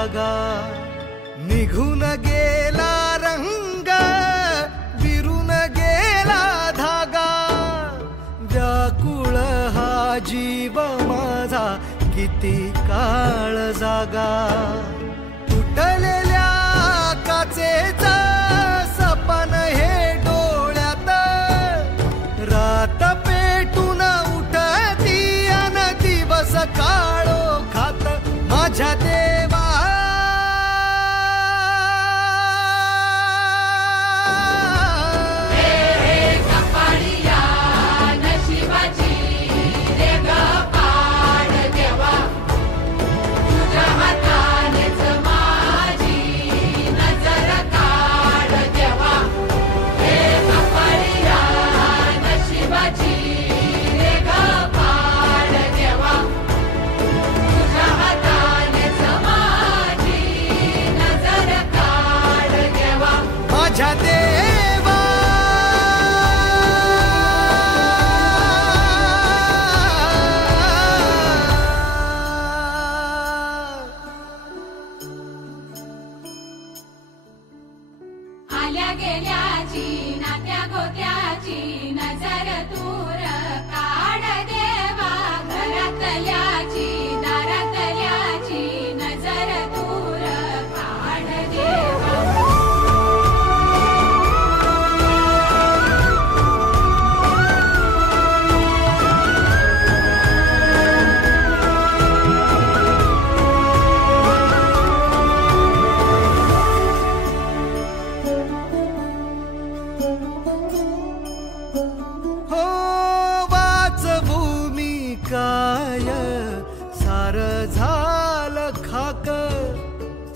जागा. निघून गेला रंग विरून गेला धागा. व्याकुळ हा जीव माझा किती काळ जागा. तुटलेल्या काचेचा सपन हे डोळ्यात. रात पेटून उठती अन दिवस काळो खात. माझ्या देवा माझ्या देवा. आल्या गेल्याची नात्या गोत्याची नजर दूर काढ देवा. घरातल्याची दारातल्याची नजर दूर काढ देवा. हो वाचवू मी काय सार झालं खाक.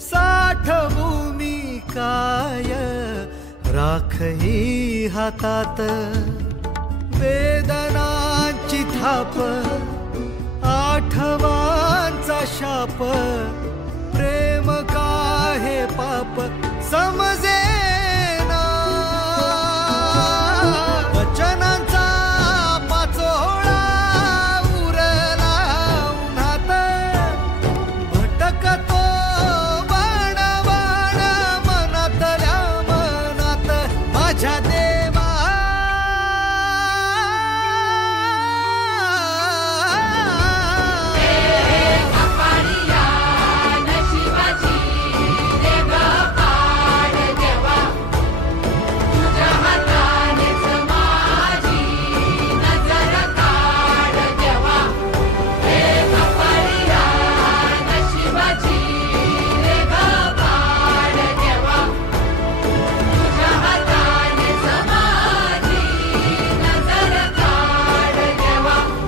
साठवू मी काय राख ही हातात. वेदनांची थाप आठवांचा शाप. प्रेम का हे पाप समजेना. वचनांचा पाचोळा उरला उन्हात. भटकतो बाण बाण मनातल्या मनात. माझ्या देवा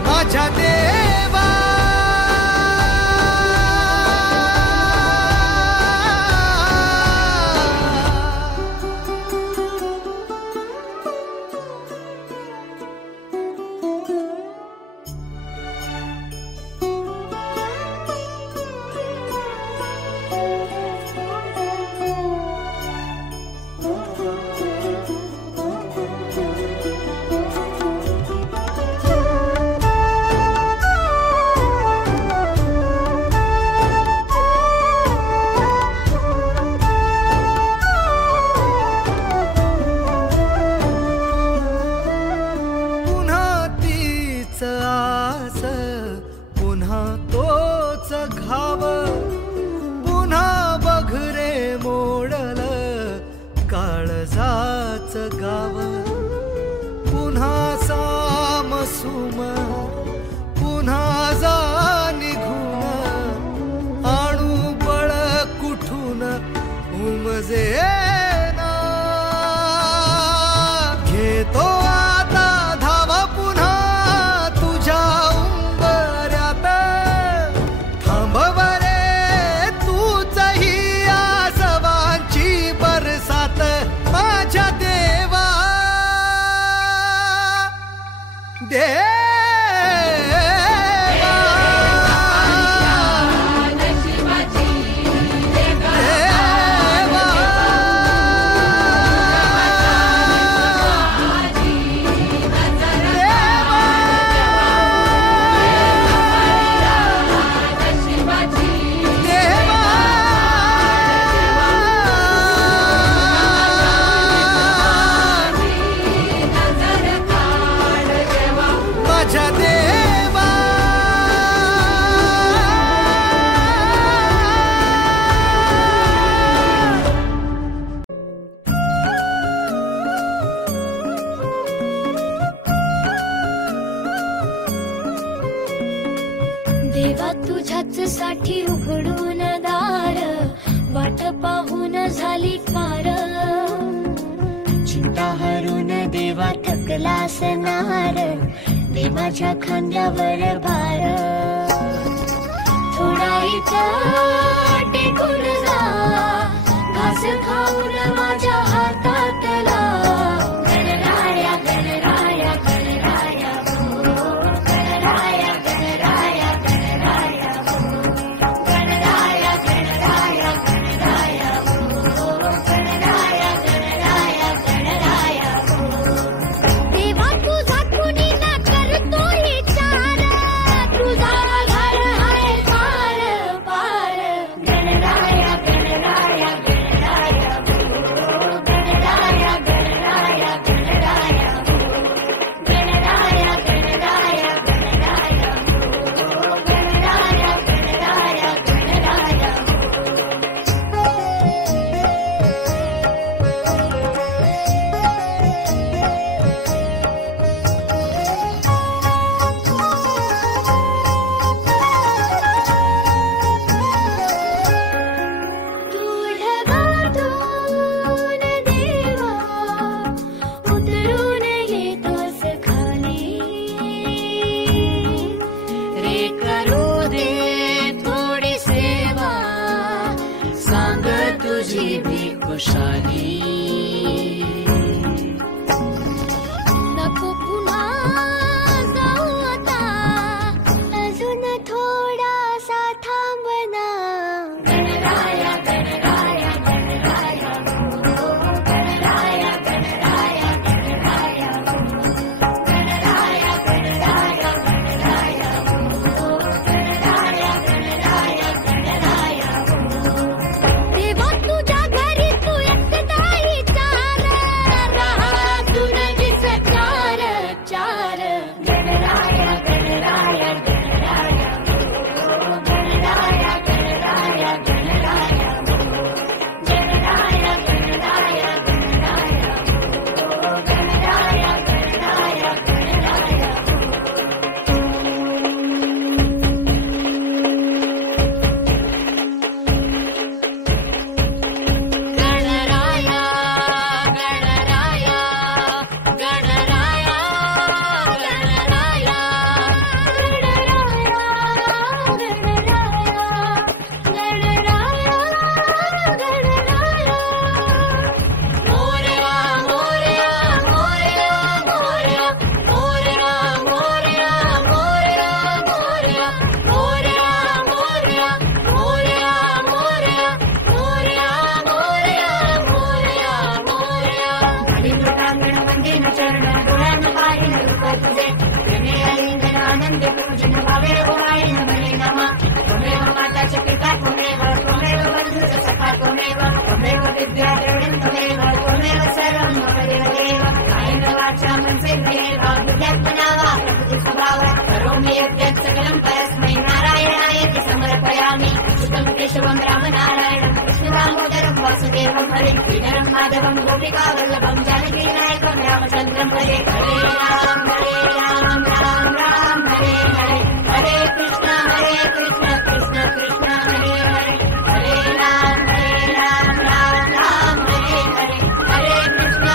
माझ्या देवा. आस पुन्हा तोच घाव. पुन्हा बघरे मोडल काळजाच गाव. पुन्हा सामसुम पुन्हा जा निघून. आणू बळ कुठून उमजेना. घेतो आता धाव पुन्हा तुझ्या उंबऱ्यात. थांबव रे तूच ही आसवांची बरसात. माझ्या देवा देवा. तुझ्याच साठी उघडून दार, वाट पाहून झाली फार. चिंता हरून देवा थकला असणार, दे माझ्या खांद्यावर भार. थोडा इथं टेकून जा, घास खाऊन माझ्या हातातला. गणराया गणराया गणराया गणराया गणराया गणराया गणराया गणराया गणराया गणराया गणराया गणराया. देवा तुझा कुणी ना करतो विचार, तुझा आधार आहे पार पार. गणराया गणराया गणराया गणराया गणराया गणराया गणराया गणराया गणराया गणराया गणराया. तू ढगातून देवा उतरून येतोस खाली, रे करू दे थोडी सेवा, सांग तुझी भी खुशाली. नको पुन्हा जाऊ आता, अजून थोडासा थांबना. गणराया गणराया गणराया गणराया गणराया गणराया गणराया गणराया गणराया गणराया गणराया. देवा तुझ्या घरी तू एकटा विचार, राहातून विसचार चार. गणराया गणराया गणराया गणराया गणराया गणराया गणराया गणराया गणराया गणराया गणराया गणराया. गणराया गणराया गणराया गणराया गणराया समर्पयामि केशवं रामनारायणं कृष्णदामोदरं वासुदेवं हरे श्रीधरं माधवं गोपिकावल्लभं जानकीनायकं रामचन्द्रं हरे. हरे राम राम राम हरे हरे, हरे कृष्ण कृष्ण कृष्ण हरे हरे. हरे राम राम राम हरे हरे, हरे कृष्ण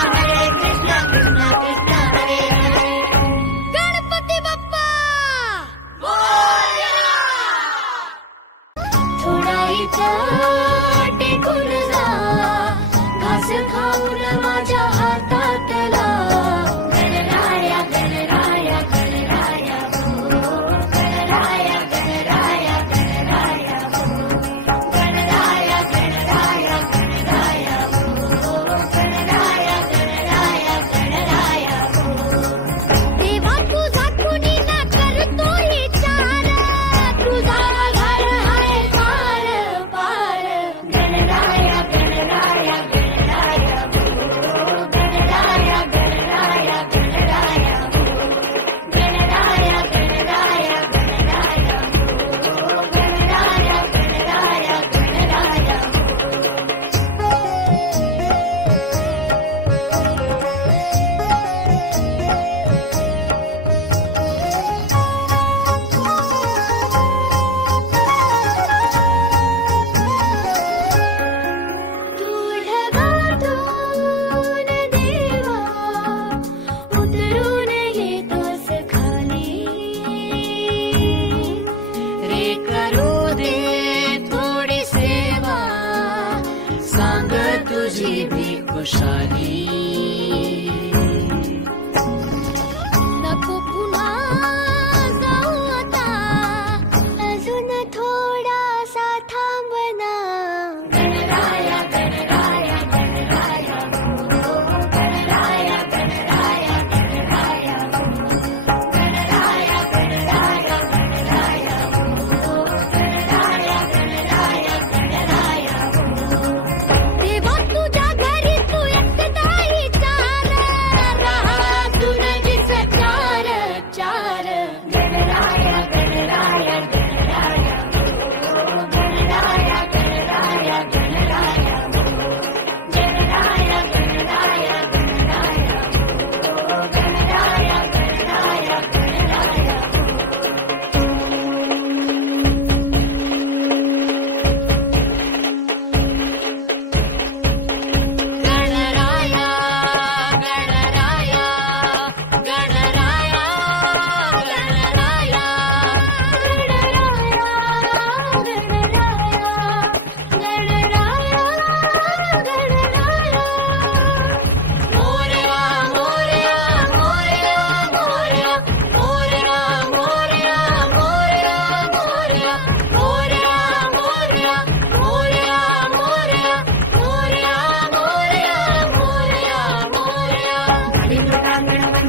कृष्ण कृष्ण हरे हरे. गणपती बाप्पा थोडा इथं टेकून जा, घास खाऊन माझ्या हातातला. गणराया गणराया गणराया गणराया गणराया गणराया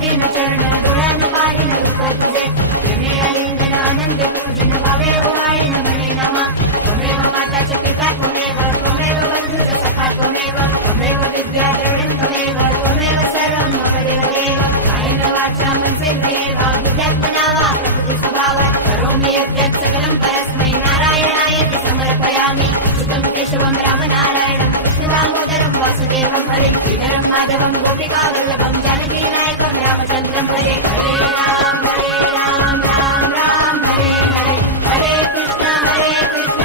वंदे न चरण डोळ्यान पाहिन रूप तुझे प्रेमे आलिंगन आनंद पूजन भावे ओवाळे नमने नमा त्वमेव माता च पिता त्वमेव बंधुश्च सखा त्वमेव विद्या द्रविणं त्वमेव सर्वं मम देवदेव कायेन वाचा मनसेन्द्रियेण वा बुद्ध्यात्मना वा प्रकृति स्वभावात् करोमि यद्यत् सकलं परस्मै नारायणायति समर्पयामि अच्युतं केशवं रामनारायणं कृष्णदामोदरं वासुदेवं हरे श्रीधरं माधवं गोपिकावल्लभं जानकीनायकं रामचन्द्रं हरे हरे राम राम राम हरे हरे हरे कृष्ण